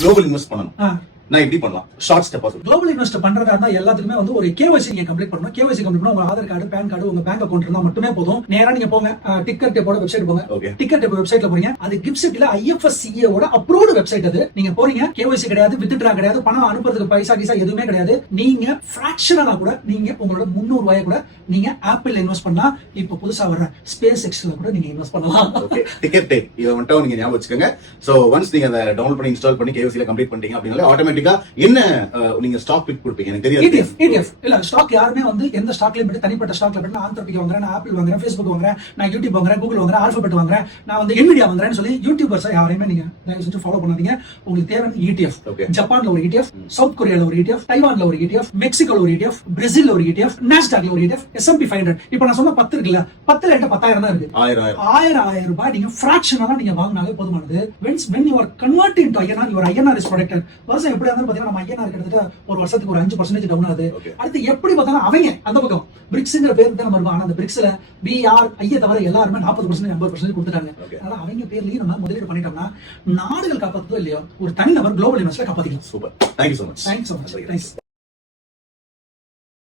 Global invest பண்ணணும், நான் எப்படி பண்ணலாம்? ஷார்ட் ஸ்டெப் ஆகும். குளோபல் இன்வெஸ்ட் பண்றதா இருந்தா எல்லாத்துக்குமே வந்து ஒரு கேஒய்சி நீங்க கம்ப்ளீட் பண்ணணும். கேஒய்சி கம்ப்ளீட் பண்ணா உங்க ஆதார் கார்டு, பேன் கார்டு, உங்க பேங்க் அக்கௌண்ட் இருந்தா மட்டுமே போதும். நேரா நீங்க போங்க, டிக்கெட் டேப்போட வெப்சைட் போங்க. டிக்கெட் டேப் வெப்சைட்ல போறீங்க, அது கிப்சிட்ல IFSCA ஓட அப்ரூவ்டு வெப்சைட். அது நீங்க போறீங்க, கேஒய்சி கிடையாது, வித்ட்ரா கிடையாது, பணம் அனுப்புறதுக்கு பைசா கிசா எதுவுமே கிடையாது. நீங்க ஃபிராக்ஷனலா கூட நீங்க உங்களோட 300 ரூபாயை கூட நீங்க ஆப்பிள் இன்வெஸ்ட் பண்ணலாம். இப்போ புதுசா வர ஸ்பேஸ் எக்ஸ்ல கூட நீங்க இன்வெஸ்ட் பண்ணலாம். டிக்கெட் டேப் இத மட்டும் நீங்க ஞாபகம் வச்சுக்கோங்க. சோ ஒன்ஸ் நீங்க அதை டவுன்லோட் பண்ணி இன்ஸ்டால் பண்ணி KYC ல கம்ப்ளீட் பண்ணிட்டீங்க அப்படினாலே ஆட்டோமேட்டிக்கா என்ன நீங்க ஸ்டாக் பிக் கொடுப்பீங்க. எனக்கு தெரியாது. ETF இல்ல ஸ்டாக் யாருமே வந்து எந்த ஸ்டாக்லயும் போய் தனிப்பட்ட ஸ்டாக்ல போய் நான் ஆந்திரபிக் வாங்குறேன், நான் ஆப்பிள் வாங்குறேன், Facebook வாங்குறேன், நான் யூடியூப் வாங்குறேன், கூகுள் வாங்குறேன், ஆல்பபெட் வாங்குறேன், நான் வந்து Nvidia வாங்குறேன்னு சொல்லி யூடியூபர்ஸ் யாரையுமே நீங்க தயவு செஞ்சு ஃபாலோ பண்ணாதீங்க. உங்களுக்கு தேவையான ETF ஜப்பான்ல ஒரு ETF, சவுத் கொரியால ஒரு ETF, தைவான்ல ஒரு ETF, மெக்சிகோல ஒரு ETF, பிரேசில்ல ஒரு ETF, நாஸ்டாக்ல ஒரு ETF, S&P 500. இப்போ நான் சொன்ன 10 இருக்குல்ல, 10ல என்கிட்ட 10,000 தான் இருக்கு. 1000 ரூபாய் நீங்க ஃபிராக்ஷனலா நீங்க வாங்குனாலே போதுமானது. when you are converting to INR, your INR is protected. வருஷம் எப்படி இருந்தாலும் பாத்தீங்கன்னா நம்ம INR கிட்டத்தட்ட ஒரு வருஷத்துக்கு ஒரு 5% டவுன் ஆகுது. அடுத்து எப்படி பார்த்தாலும் அவங்க அந்த பக்கம் பிரிக்ஸ்ங்கிற பேர் தான் நம்ம இருக்கும். ஆனா அந்த பிரிக்ஸ்ல BR ஐய தவிர எல்லாருமே 40% 80% கொடுத்துட்டாங்க. அதனால அவங்க பேர்லயும் நம்ம முதலீடு பண்ணிட்டோம்னா நாடுகள் காப்பாத்துதோ இல்லையோ ஒரு தனி நபர் குளோபல் இன்வெஸ்ட்ல காப்பாத்திக்கலாம். Super. Thank you so much. Thanks.